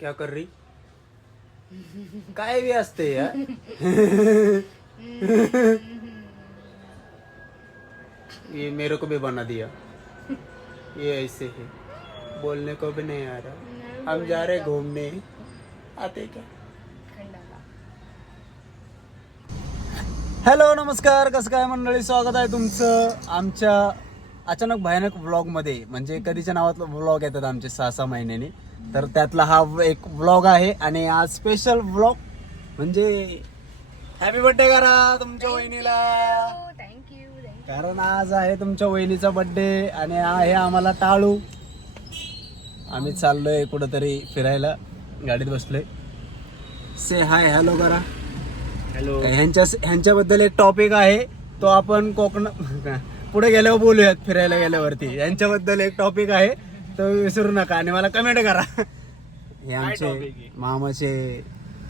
क्या कर रही? काय भी असते यार. ये मेरे को भी बना दिया. ये ऐसे है, बोलने को भी नहीं आ रहा. हम जा रहे घूमने, आते क्या? हॅलो नमस्कार, कसं काय मंडळी, स्वागत आहे तुमचं आमच्या अचानक भयानक व्लॉगमध्ये. म्हणजे कधीच्या नावातलं व्लॉग येतात आमचे 6-6 महिन्यांनी, तर त्यातला हा एक व्लॉग आहे. आणि आज स्पेशल व्लॉग म्हणजे हॅपी बर्थडे करा तुमच्या वहिनीला. थँक्यू. कारण आज आहे तुमच्या वहिनीचा बर्थडे आणि आहे आम्हाला टाळू. आम्ही चाललोय कुठंतरी फिरायला, गाडीत बसलोय. से हाय हॅलो करा. हॅलो. ह्यांच्याबद्दल एक टॉपिक आहे, तो आपण पुढे गेल्यावर बोलूयात. फिरायला गेल्यावरती यांच्याबद्दल एक टॉपिक आहे, तो विसरू नका आणि मला कमेंट करा. हे आमचे मामाचे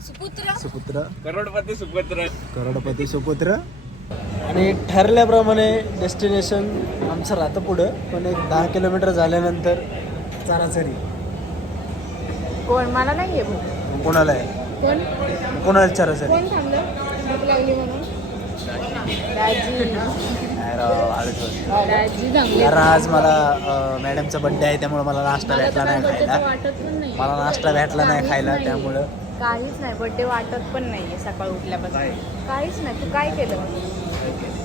सुपुत्र, करोडपती सुपुत्र. आणि ठरल्याप्रमाणे डेस्टिनेशन आमचं राहतं पुढं, पण एक 10 किलोमीटर झाल्यानंतर चाराचरी. कोण मला नाहीये भाऊ. कोणाला आहे? कोणाला चाराचरी? कोण थांबलं? भूक लागली म्हणून. दाजी थांबले. कारण आज मला मॅडमचा बर्थडे आहे, त्यामुळे मला नाश्ता भेटला नाही खायला. वाटत पण नाही. मला नाश्ता भेटला नाही खायला, त्यामुळं काहीच नाही. बर्थडे वाटत पण नाहीये सकाळी उठल्यापासून. काहीच नाही. तू काय केलं?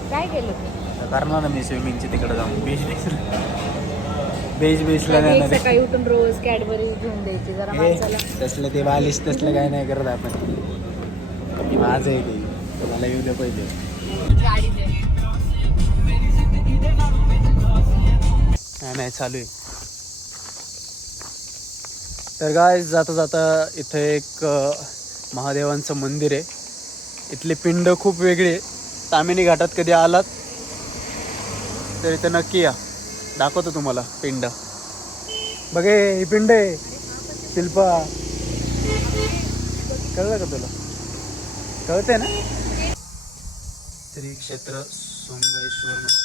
काय केलं तू? करणार ना मी स्विमिंगची तिकडे जाऊन. बीचला नाही सकाळी उठून रोज कॅडबरी घेऊन द्यायची जरा माणसाला. तसलं ते बालिश तसलं काय नाही करत आपण. माझं आहे ते, तुम्हाला येऊ द्या पहिले. गाडी दे. नाही चालू आहे. तर काय जाता जाता इथं एक महादेवांचं मंदिर आहे. इथली पिंड खूप वेगळी आहे. तामिनी घाटात कधी आलात तर इथं नक्की या, दाखवतो तुम्हाला पिंड. बघे ही पिंड आहे शिल्पा. कळलं का तुला? कळते ना? श्री क्षेत्र सोमेश्वर.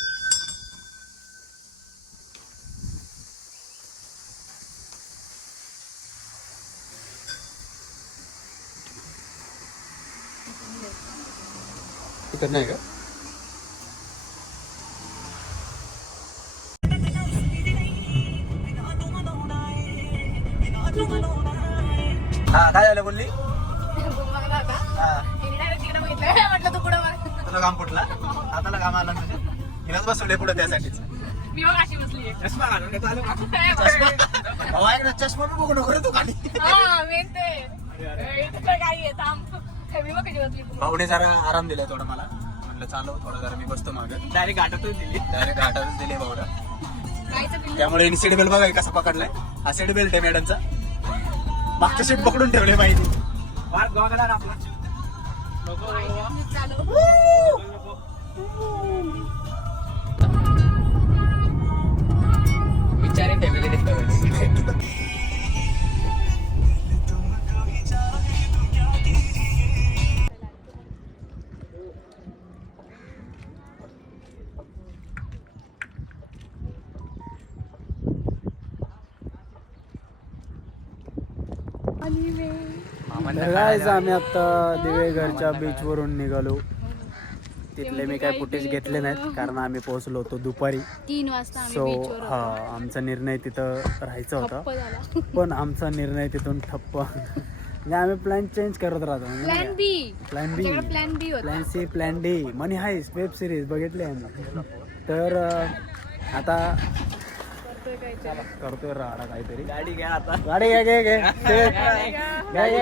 इकडं नाही का? हा काय झालं बोलली? तुला काम कुठला? हाताला काम आला म्हणजे हिलाच बसवले पुढे त्यासाठीच. चष्मा पण बघू नको रे तू खाली. भाऊने जरा आराम दिलाय थोडा मला. म्हटलं चालव थोडा, जरा मी बसतो मागं. डायरेक्ट घाटातच दिले भाऊला. त्यामुळे सीट बेल्ट बघा कसा पकडलाय. हा सीट बेल्ट आहे मॅडमचा. मागच्या सीट पकडून ठेवले पाहिजे. विचारे फॅमिली आम्ही आता दिवेघरच्या बीच वरून निघालो. तिथले मी काय फुटेज घेतले नाहीत, कारण आम्ही पोहोचलो होतो दुपारी 3 वाजता. सो हा आमचा निर्णय तिथं राहायचा होता, पण आमचा निर्णय तिथून ठप्प. म्हणजे आम्ही प्लॅन चेंज करत राहतो. प्लॅन बी, प्लॅन सी, प्लॅन डी. मनी हाईस्ट वेब सिरीज बघितली आम्ही. तर आता करतोय राडा काहीतरी. गाडी घ्या आता. गाडी घ्या गाडी.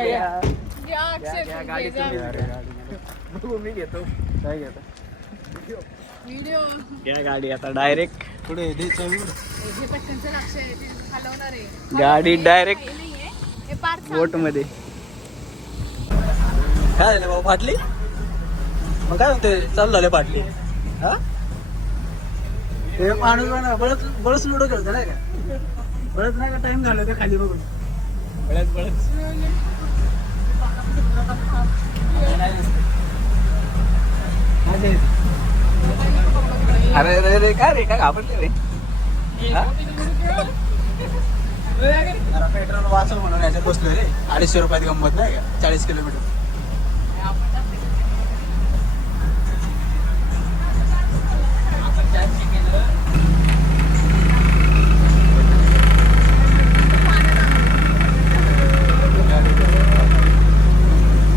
मी घेतो. काय घेतो? घ्या गाडी आता. डायरेक्ट पुढे गाडी डायरेक्ट बोट मध्ये. काय झालं बाबा? फाटली? मग काय म्हणते चालू झाले फाटली? हा ते माणूस बळच लुडो खेळतो नाही का? बळच नाही का? टाइम झाला ते खाली बघून बळच अरे अरे अरे काय रे, काय घाबरले रे? जरा पेट्रोल वाचव म्हणून याच्यात बसलोय रे. 250 रुपयात गंमत नाही का? 40 किलोमीटर.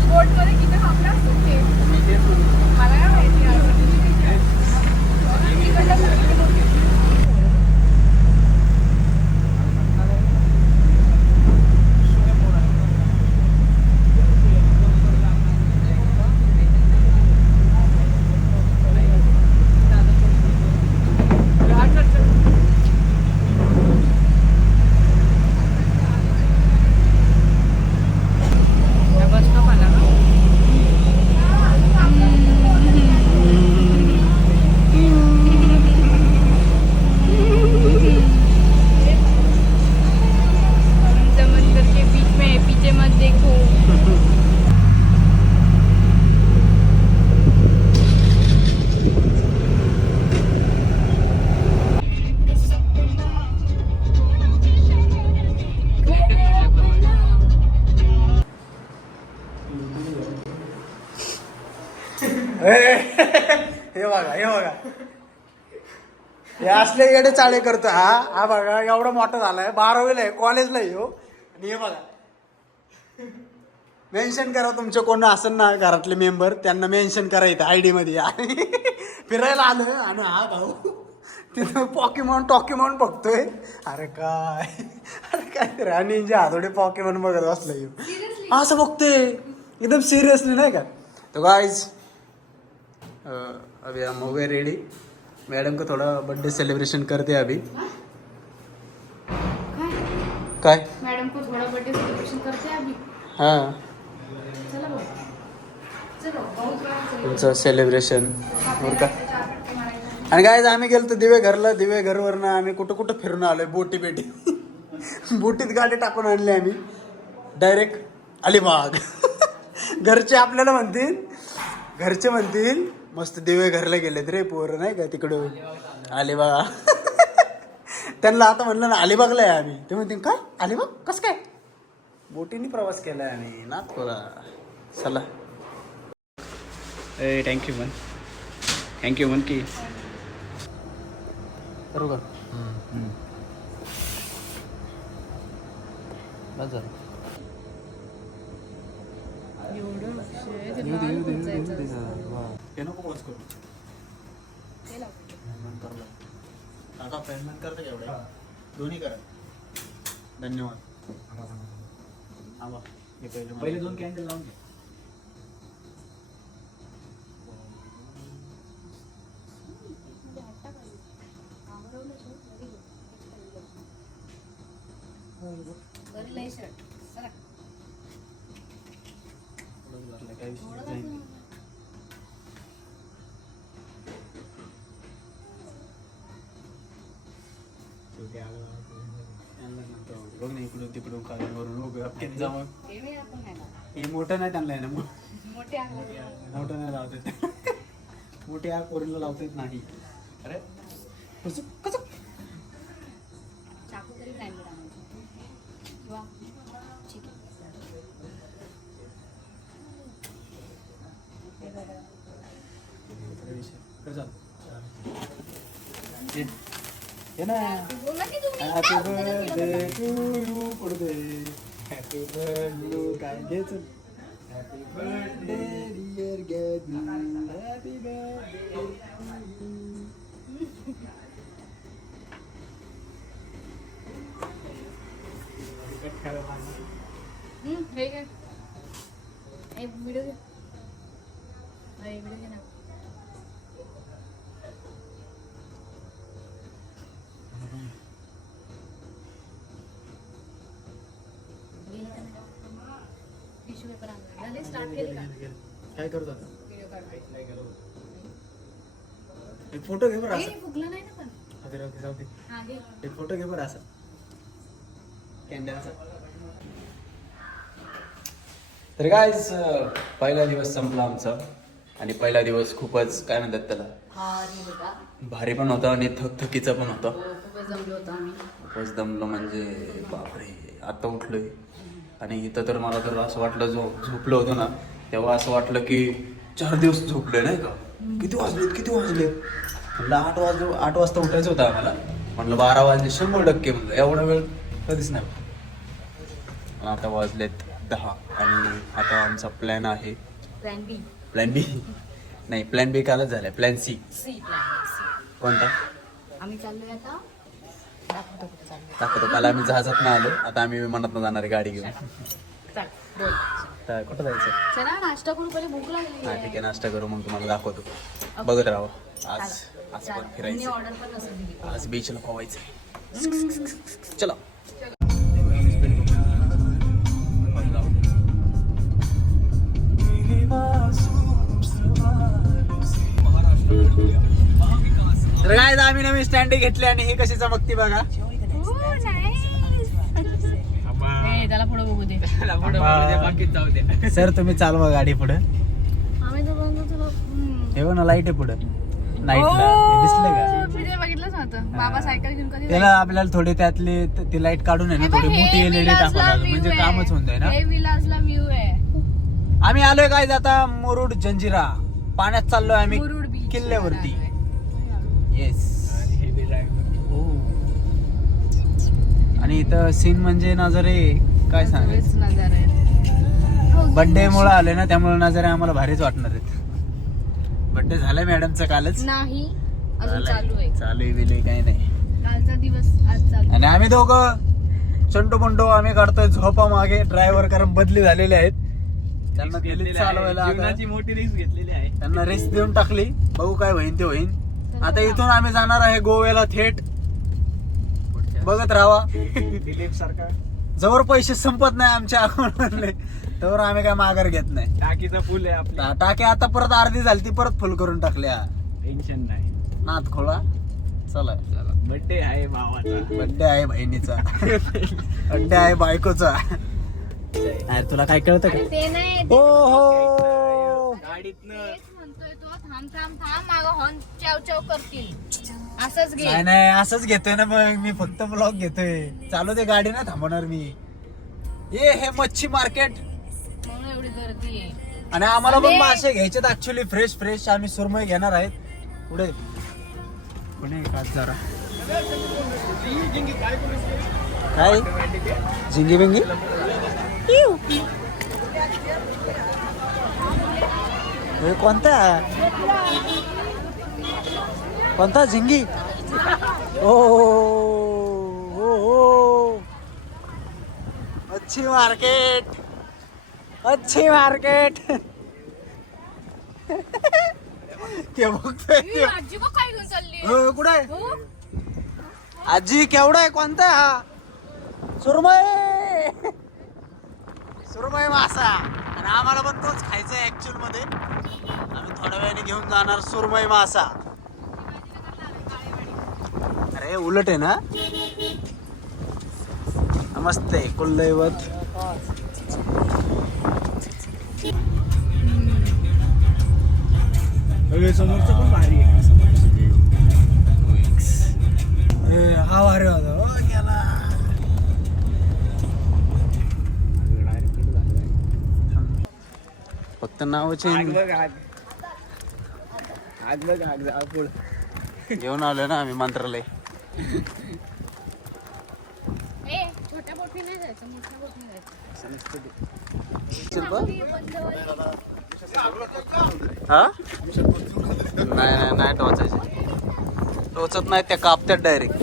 बोटमध्ये किती थांबला असतो ते? मला काय माहिती अजून. तिकडलं सगळं मोठी. बस स्टॉप आला ना. समंदर के बीच में पीछे मत देखो. हे बघा हे बघा हे असले येडे चाळे करतो हा बघा एवढा मोठा झालाय 12वीला आहे कॉलेजला येऊ आणि हे बघा मेन्शन करा तुमचे कोण असेल ना घरातले मेंबर त्यांना मेन्शन करा इथं ID मध्ये आणि फिरायला आलोय आणि हा भाऊ तिथं टॉकीमॉन बघतोय. अरे काय आणि जे हातोडे पॉकीमॉन बघत बसलं येऊ असं बघतोय एकदम सिरियसली नाही का. तो गाइस अभी हम हो गए रेडी. मैडम को थोड़ा बर्थडे सेलिब्रेशन करते हैं अभी. काय मॅडम को थोड़ा बर्थडे सेलिब्रेशन करते हैं अभी. हां चला भाऊ. चलो बहुत बड़ा तुमचं सेलिब्रेशन बरं का. आणि काय आम्ही गेलो दिवे घरवरनं आम्ही कुठं फिरून आलोय बोटी बोटीत गाडी टाकून आणली आम्ही डायरेक्ट अलिबाग. घरचे म्हणतील मस्त दिवे घरला गेलेत रे पोरं नाही का तिकडं अलिबाग. त्यांना आता म्हणलं ना अलिबागला आहे आम्ही ते म्हणतील काय अलिबाग कसं काय. बोटीने प्रवास केलाय आम्ही नागपूरला. चला थँक्यू म्हण की करू का. हे नको पॉज करू. काका पेमेंट करता एवढ्या दोन्ही करा. धन्यवाद. पहिले 2 कॅन्डल लावून घे. बघ ना इकडून तिकडून खालून जावं. हे मोठं नाही त्यांना ना मोठं नाही लावत. मोठे आग पोरीला लावता येत नाही. अरे कसं चाकू तरी नाही वा ठीक आहे. ये ना हॅपी बर्थडे टू यू पडते. हॅपी बर्थडे काय घ्यायचं. हॅपी बर्थडे डिअर गॅदी. Happy birthday. हे काय ए व्हिडिओ घे. व्हिडिओ घे ना. टिश्यू पेपर आणला. झाले स्टार्ट केली का. काय करतो आता. व्हिडिओ काढ. एक फोटो घे बरं. ए फुगला नाही ना पण. जाऊ दे. हां घे. एक फोटो घे बरं असा कॅन्डलचा. तर गाइस पहिला दिवस संपला आमचा आणि पहिला दिवस खूपच काय म्हणतात त्याला भारी होता. भारी पण होता आणि थकथकीचा पण होता. खूपच जमलो होतो आम्ही. खूपच दमलो म्हणजे बापरे. आता उठलोय आणि इथं तर मला तर असं वाटलं झोपलो होतो ना तेव्हा असं वाटलं की 4 दिवस झोपलोय नाही का. किती वाजले म्हणलं 8 वाजता उठायचं होतं आम्हाला. म्हणलं 12 वाजले 100% म्हणलं एवढा वेळ कधीच नाही. आता वाजलेत 10 आणि आता आमचा प्लॅन आहे प्लॅन बी नाही प्लॅन बी कालच झालाय प्लॅन सी. कोणता? आम्ही चाललोय आता दाखवतो. काल आम्ही जहाजात आलो आता आम्ही विमानात जाणार आहे गाडी घेऊन. तर कुठं जायचं? चला नाश्ता करू पहिले भूक लागली हा ठीक आहे नाश्ता करू मग तुम्हाला दाखवतो. बघत राहा आज पण फिरायचं ऑर्डर पण नसेल दिली. आज बीचला पोवायचं. चला तर काय आम्ही नवीन स्टँड घेतले आणि हे कशी चमकती बघा. त्याला पुढे बघू दे. सर तुम्ही चालवा गाडी पुढे. आम्ही हे बघ ना लाईट आहे पुढे नाईटला दिसलं का? बघितलंच नव्हतं. बाबा सायकल घेऊन कधी त्याला आपल्याला थोडी त्यातली ती लाईट काढून आहे ना थोडी मोठी एलईडी टाकावं म्हणजे कामच होऊन जाईल ना. हे विलासला व्ह्यू आहे. आम्ही आलोय काय आता मुरुड जंजिरा पाण्यात चाललोय आम्ही मुरुड बीच किल्ल्यावरती. येस आणि इथं सीन म्हणजे नजारे काय सांगायचं. नजारा आहे. बर्थडे मुळे आले ना त्यामुळे नजारे आम्हाला भारीच वाटणार आहेत. बर्थडे झालाय मॅडमचा कालच. नाही अजून चालू आहे. चालू आहे काही नाही. कालचा दिवस आज चालू. आणि आम्ही दोघं चंटू बंडू आम्ही काढतोय झोपा मागे. ड्रायव्हर कारण बदली झालेले आहेत त्यांना दिल्लीत चालवायला जीवनाची मोठी रिस्क घेतलेली आहे. त्यांना रिस्क देऊन टाकली. बघू काय होईन ते होईन. आता इथून आम्ही जाणार आहे गोव्याला थेट. बघत राहा दिलीप सारखा. जवळ पैसे संपत नाही आमच्या अकाउंट मधले तर आम्ही काय माघार घेत नाही. टाकीचा फुल आहे आपला. टाकी आता परत अर्धी झाली ती परत फुल करून टाकल्या. टेन्शन नाही. नात खोळा. चला बर्थडे आहे भावाचा. बर्थडे आहे बहिणीचा. बर्थडे आहे बायकोचा. अरे तुला काय कळतं का? ते नाही हो हो तेच म्हणतोय तो. थांब थांब थांब मागं हॉर्न चाव चाव करतील. असंच घे. नाही नाही असंच घेतोय ना मग मी फक्त ब्लॉग घेतोय. चालू दे गाडी नाही थांबवणार मी. हे मच्छी मार्केट म्हणून एवढी गर्दी आहे. आणि आम्हाला पण मासे घ्यायचे ऍक्च्युली फ्रेश फ्रेश. आम्ही सुरमई घेणार आहेत. पुढे पुणे काच जरा काय झिंगी बिंगी हे कोणता झिंगी. ओ अच्छी मार्केट अच्छी मार्केट. ते बघतोय ही आजी बघ काय घेऊन चालली. कुठे हो? आजी केवढा आहे कोणता हा? सुरमई सुरमई मासा. आणि आम्हाला पण तोच खायचा आहे ऍक्च्युअल मध्ये. आम्ही थोड्या वेळाने घेऊन जाणार सुरमई मासा. अरे उलट आहे ना. नमस्ते कुलदैवत. समोरचं पण भारी आहे. हा भारी होता गेला. फक्त नाव चेंज घेऊन आलोय ना आम्ही मंत्रालय. छोट्या बोटी नाही जायचं मोठ्या बोटी जायचं. हा नाही नाही टोचायचे. टोचत नाही त्या कापतात डायरेक्ट.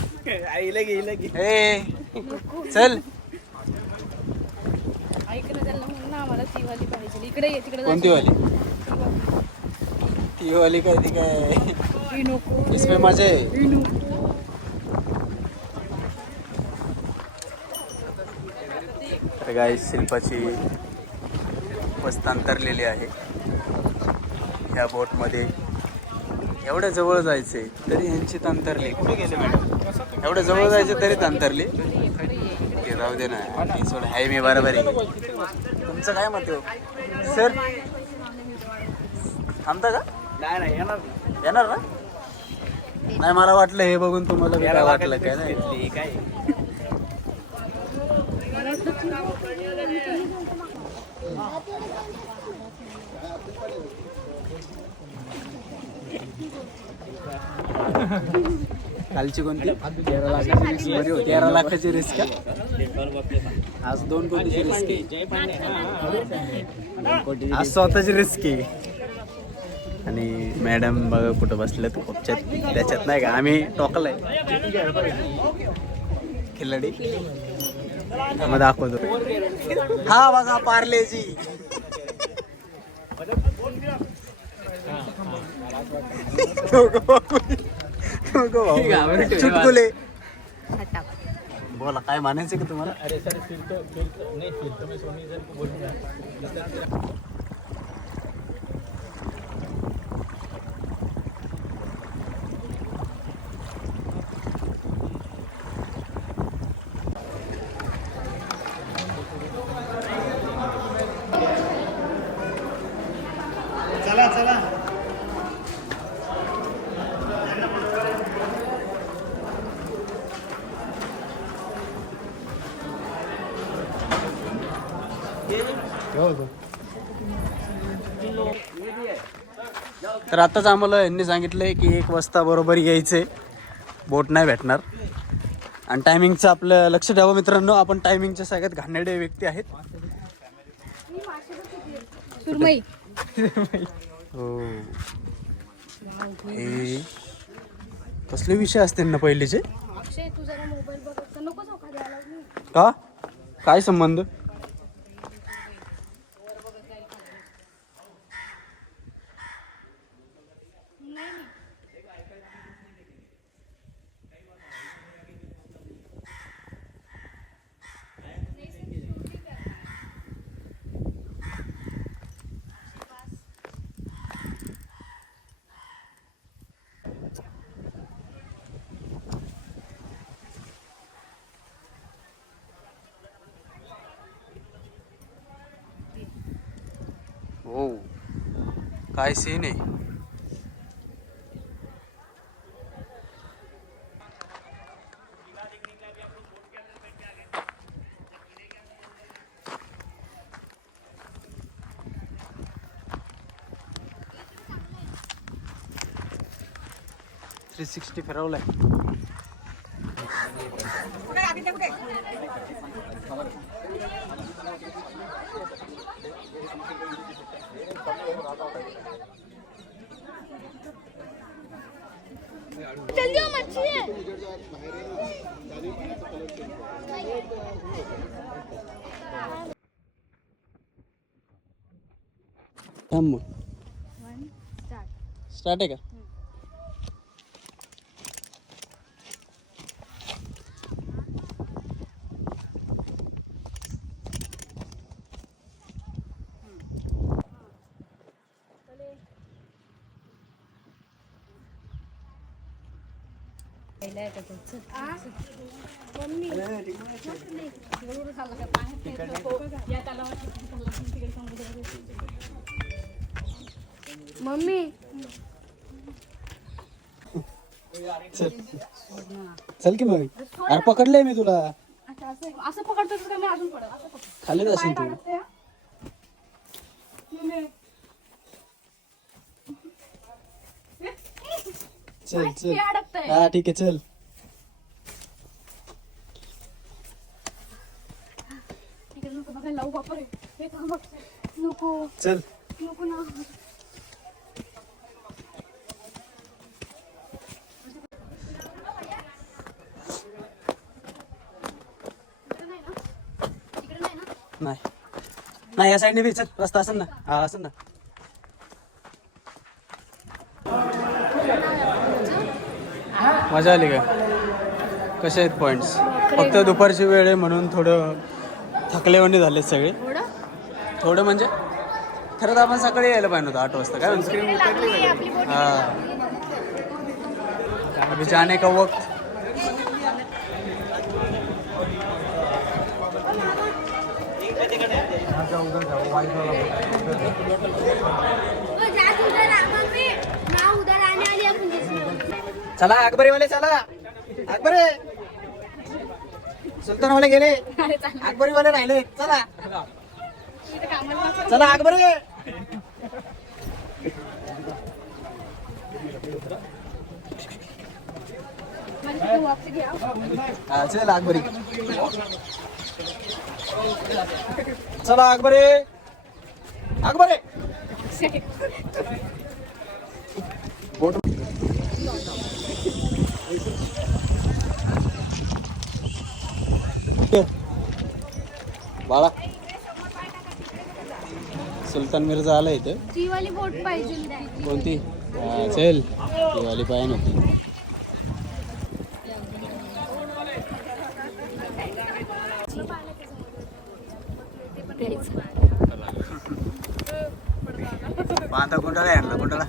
ए चल ऐक ना त्याला म्हणून आम्हाला ती वाली पाहिजे. इकडे ये तिकडे. कोणती वाली? ती वाली काय ती काय नको. इसमें मजा आहे. तर गाईस शिल्पाची वस्त अंतरलेली आहे ह्या बोटमध्ये. एवढ्या जवळ जायचंय तरी ह्यांची अंतरली. कुठे गेले मॅडम? एवढ्या जवळ जायचं तरी अंतरली. राहू दे ना सोड हाय मी बरोबर आहे. तुमचं काय मत आहे सर? थांबता का? नाही येणार ना. नाही मला वाटलं हे बघून तुम्हाला काय वाटलं काय नाही. कालची कोणती 13 लाखाची रिस्क आज 2 कोटीची रिस्क आज स्वतःची रिस्क आहे. आणि मॅडम बघा कुठं बसलेत खूपच्यात त्याच्यात नाही का आम्ही टोकलाय खिल्लाडी मग दाखवतो. हा बघा पार्लेजी चुटकुले. बोला काय म्हणायचं का तुम्हाला. चला चला तर आताच आम्हाला यांनी सांगितलंय की 1 वाजता बरोबर यायचंय, बोट नाही भेटणार. आणि टायमिंगचं आपलं लक्ष ठेवा मित्रांनो, आपण टायमिंगच्या सगळ्यात घाणेरडे व्यक्ती आहेत. सुरमई हो हे कसले विषय असतील ना पहिलेचे. अक्षय तू जरा मोबाईल बघ नको जाऊ खाली आला नाही. का काय संबंध. हो काय सीन आहे. .360 फिरवलाय. जल्दी मच्छी है. थांब मग स्टार्ट आहे का. मम्मी चल की मग. अरे पकडले मी तुला. असं पकडतोस का मी अजून पडत असं पकड. खाली जाशील तू. चल चल हा ठीक आहे चल. नको चल नको ना. नाही नाही या साईडने बी चल. रस्ता असेल ना. हा असेल ना. मजा आली का. कसे आहेत पॉइंट्स. फक्त दुपारची वेळ आहे म्हणून थोडं थकलेवाणी झाले सगळे. थोडं म्हणजे खरं तर आपण सकाळी यायला पाहिजे होतं 8 वाजता. काय म्हणतो. हा अभी जाने का वक्त. चला अकबरी वाले चला. अकबरे सुलतानवाले गेले, अरे चालेल. अकबरीवाले राहिले. चला इथे कामाला बसा. चला अकबरी. माझी तिथे वापसी घ्या. हा, चल अकबरी. चला अकबरी. अकबरी बोट. बाळा सुलतान मिर्झा आला इथं. ती वाली बोट पाहिजे. कोणती? हा, चल ती वाली पाहिजे होती. आता कोंडाळा आणला कोंडाळा.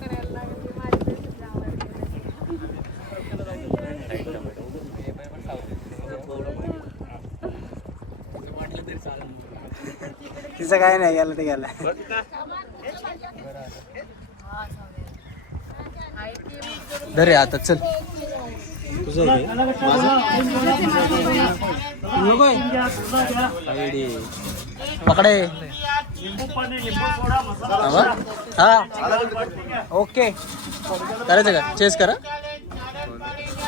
तिचं काय नाही गेलं ते गेलं. धरे आता चल. तुझं आहे काय? पकडे. हा ओके करायचं का? चेस करा.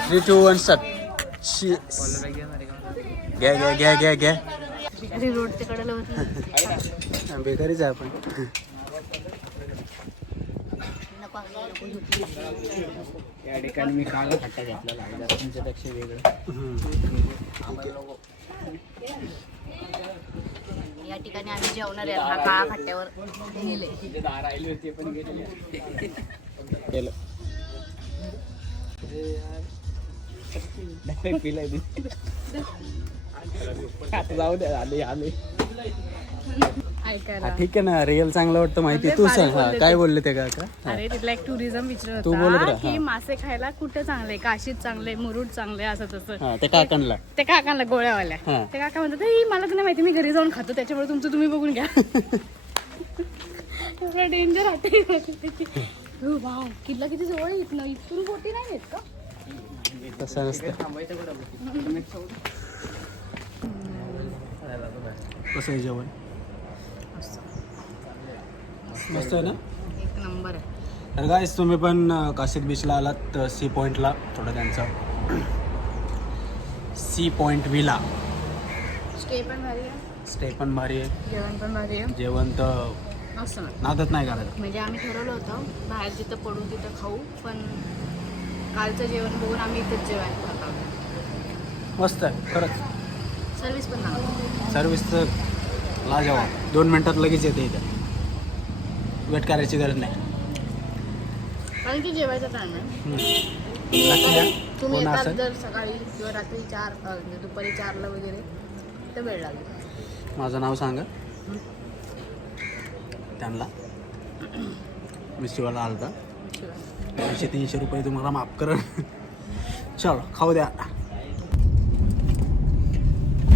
3, 2, 1 स्टार्ट. घ्या घ्या घ्या घ्या घ्या. अरे रोड तिकडे होती. बेकारीच आहे आपण. या ठिकाणी मी काळा खट्टा घेतलेला आहे, जरा तुमच्यापेक्षा वेगळं. या ठिकाणी आम्ही जेवणार आहे. हा काळा खट्ट्यावर गेले. जे दार राहिले होते पण गेलेले. केलं. नाही पिलाय मी. आता जाऊ द्या. आले आले. ऐकायला हा, ठीक आहे ना. रिअल चांगलं वाटतं माहिती. तू सांग. हा, काय बोलले ते का? अरे तिथला एक टुरिझम विचारत तू बोलत होता राहा, की हा. मासे खायला कुठं चांगले, काशीत चांगले, मुरुड चांगले, असं तसं. हा, ते काकणला. ते काकांना गोळ्यावाल्या. हा. ते काका म्हणतात "ई, मला तर नाही माहिती, मी घरी जाऊन खातो, त्याच्यामुळे तुमचं तुम्ही बघून घ्या." एवढं डेंजर आहे. वाव, किल्ला किती जवळ आहे इथनं. इथून बोटी नाही आहेत का? तसं नसतं. थांबायचं कुठं? कसं आहे जेवण? मस्त आहे ना. एक नंबर आहे. तर गाईस तुम्ही पण काशीत बीचला आलात सी पॉईंटला. थोडं त्यांचं सी पॉईंट विला. स्टे पण भारी आहे, स्टे पण भारी आहे. जेवण पण भारी आहे. जेवण तर असं नादत नाही करायचं. म्हणजे आम्ही ठरवलं होतं बाहेर जिथं पडू तिथं खाऊ, पण कालचं जेवण बघून आम्ही इथंच जेवण करत आहोत. मस्त आहे खरंच. सर्विस पण चांगली. सर्विसचं लाजवाब. 2 मिनटात लगेच येते इथं. वेट करायची गरज नाही. कारण की जेवायचा टाइम आहे. नक्की या. तुम्ही कोण येतात असेल? जर सकाळी किंवा रात्री 4 म्हणजे दुपारी 4ला वगैरे, तर वेळ लागेल. माझं नाव सांगा त्यांना. मी शिवाला आलता. 200-300 रुपये तुम्हाला माफ करा. चलो खाऊ द्या.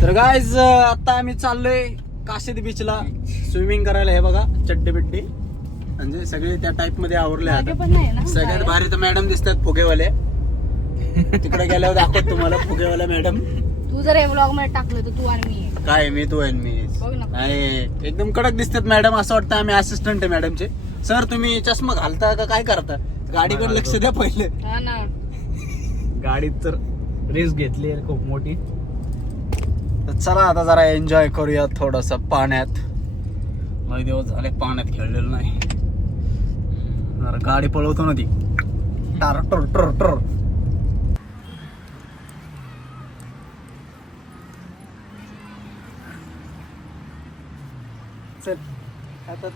तर गायज आता आम्ही चाललोय काशीद बीचला स्विमिंग करायला. हे बघा चड्डी बिड्डी म्हणजे सगळे त्या टाईप मध्ये आवरले. मागे आता पण नाही ना सगळ्यात भारी तर मॅडम दिसतात फुगेवाले. तिकडे गेल्यावर दाखवत तुम्हाला फुगेवाल्या मॅडम. तू जर हे ब्लॉग मध्ये टाकलं तर तू आणि मी आहे. काय मी तू आहे मी बघ ना. नाही. एकदम कडक दिसतात मॅडम. असं वाटतं आम्ही असिस्टंट आहे मॅडमचे. सर तुम्ही चष्मा घालता का काय करता? गाडीकडे लक्ष द्या पहिले. हा ना. गाडीत तर रिस्क घेतली आहे खूप मोठी. तर चला आता जरा एन्जॉय करूया थोडस पाण्यात. लय दिवस झाले पाण्यात खेळलेलं नाही. जरा गाडी पळवतो ना ती. टार टर टर टर. चल आता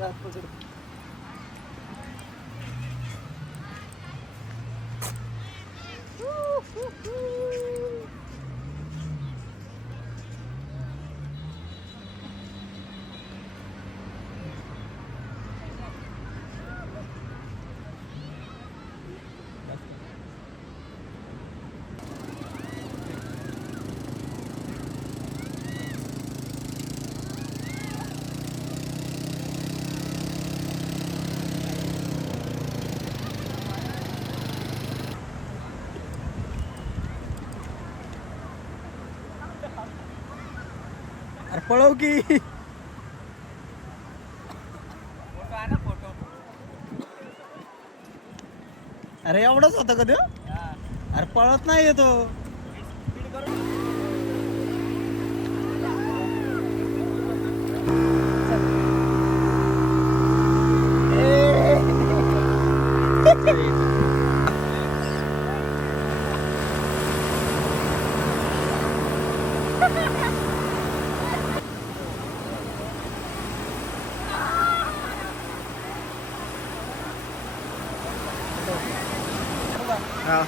पळव की. अरे एवढंच होतं का ते? अरे पळत नाही येतो. हा.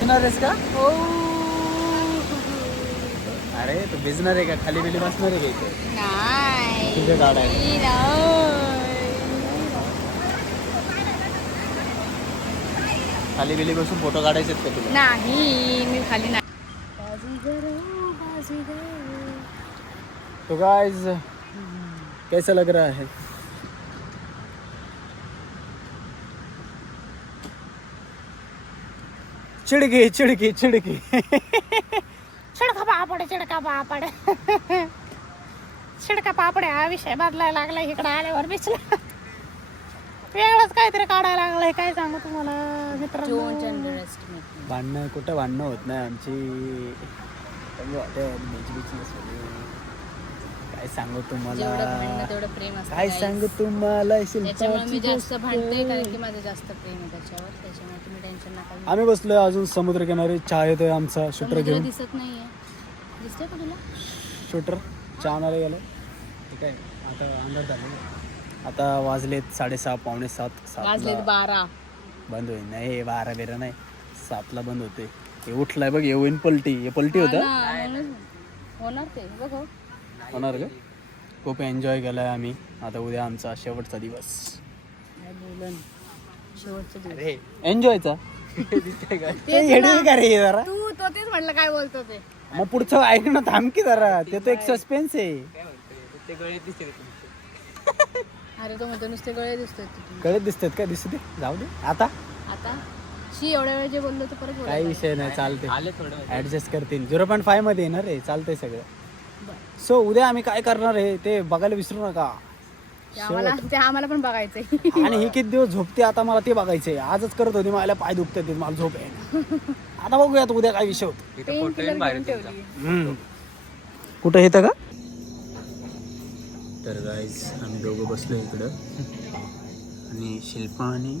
भिजणार आहेस का? हो. अरे तू भिजणार आहे का? खाली बिली बसणार आहे का इथे? नाही. तुझे गाड आहे. खाली बिली बसून फोटो काढायचे का तुला? नाही मी खाली नाही. तो गाइस कैसा लग रहा है? चिड़की चिड़की चिड़की. चिडका पापड चिडका पापड चिडका पापड हा विषय बदलायला लागला इकडे आल्यावर बिचला. वेगळंच काहीतरी काढायला लागलाय. काय सांगू तुम्हाला मित्रांनो. भांडणं कुठं भांडणं होत नाही आमची. काय सांगू तुम्हाला. तेवढं प्रेम असतं काय guys. सांगू तुम्हाला. त्याच्यामुळे मी शिल्पाची जास्त गोष्ट. भांडते कारण की माझं जास्त प्रेम आहे त्याच्यावर. त्याच्यामुळे तुम्ही टेन्शन नका घेऊ. आम्ही बसलोय अजून समुद्रकिनारी. चहा येतोय आमचा. शूटर समुद्र घेऊन. दिसत नाहीये. दिसतंय का तुला? शूटर चहा आणायला गेलो. ठीक आहे आता अंधार झाले. आता वाजलेत 6:30 पावणे 7. वाजलेत 12. बंद होईल. नाही 12 बेरा नाही 7ला बंद होते. हे उठलाय बघ. हे होईन पलटी. हे पलटी होतं. होणार ते बघ. होणार का? खूप एन्जॉय केलाय आम्ही. आता उद्या आमचा शेवटचा दिवस. शेवटचं दिवस. अरे एन्जॉयचा. जरा तू तो तेच म्हटलं काय बोलतो ते. मग पुढचं ऐक ना. थांब की जरा. ते तो एक सस्पेन्स आहे. अरे तो म्हणतो नुसते गळे दिसतोय तिथून. कळत दिसतात का? दिसू दे. जाऊ दे आता. आता शी एवढ्या वेळ जे बोललो तो परत बोलायला काही विषय नाही. चालते. आले थोडं ऍडजस्ट करतील. 0.5 मध्ये येणार आहे. चालतंय सगळं. बरं. सो उद्या आम्ही काय करणार आहे ते बघायला विसरू नका. ते आम्हाला पण बघायचंय. आणि ही किती दिवस झोपते आता मला ते बघायचंय. आजच करत होती. मला पाय दुखतात. मला झोप आहे. आता बघूयात उद्या काय विषय होतो. पेन किलर घेऊन ठेवली. कुठं येतं का? तर गाईज आम्ही दोघं बसलो इकडं. आणि शिल्पा आणि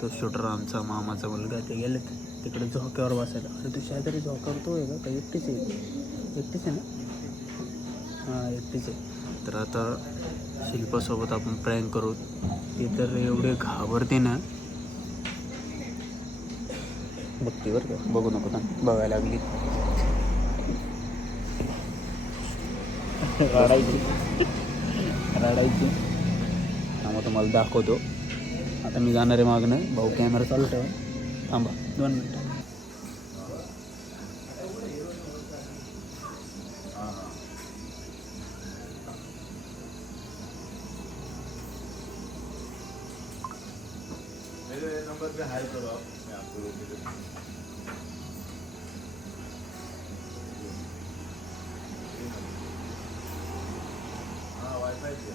तो शूटर आमचा मामाचा मुलगा ते गेलेत तिकडे झोक्यावर बसायला. अरे तू शेजारी झोक्यावर तो आहे का? काही एकटीच आहे? एकटीच आहे ना? हां एकटीच आहे. तर आता शिल्पासोबत आपण प्रँक करू. ते तर एवढे घाबरते ना. बघते बरं का. बघू नको ना. बघायला लागली. रडायची. मग तुम्हाला दाखवतो. आता मी जाणार आहे मागणं. भाऊ कॅमेरा चालू ठेवा. थांबा 2 मिनिटं. नंबर पे हाई करो आप. मैं आपको हाँ वाईफाई से.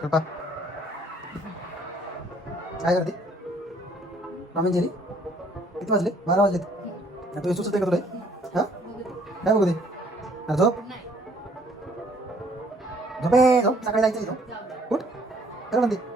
कृपा काय करते रामेन जेरी किती वाजले 12 वाजलेत तू हे सुचते का तुला हा काय बघू दे झोप झोपे झोप सकाळी जायचं उठ खरं म्हणते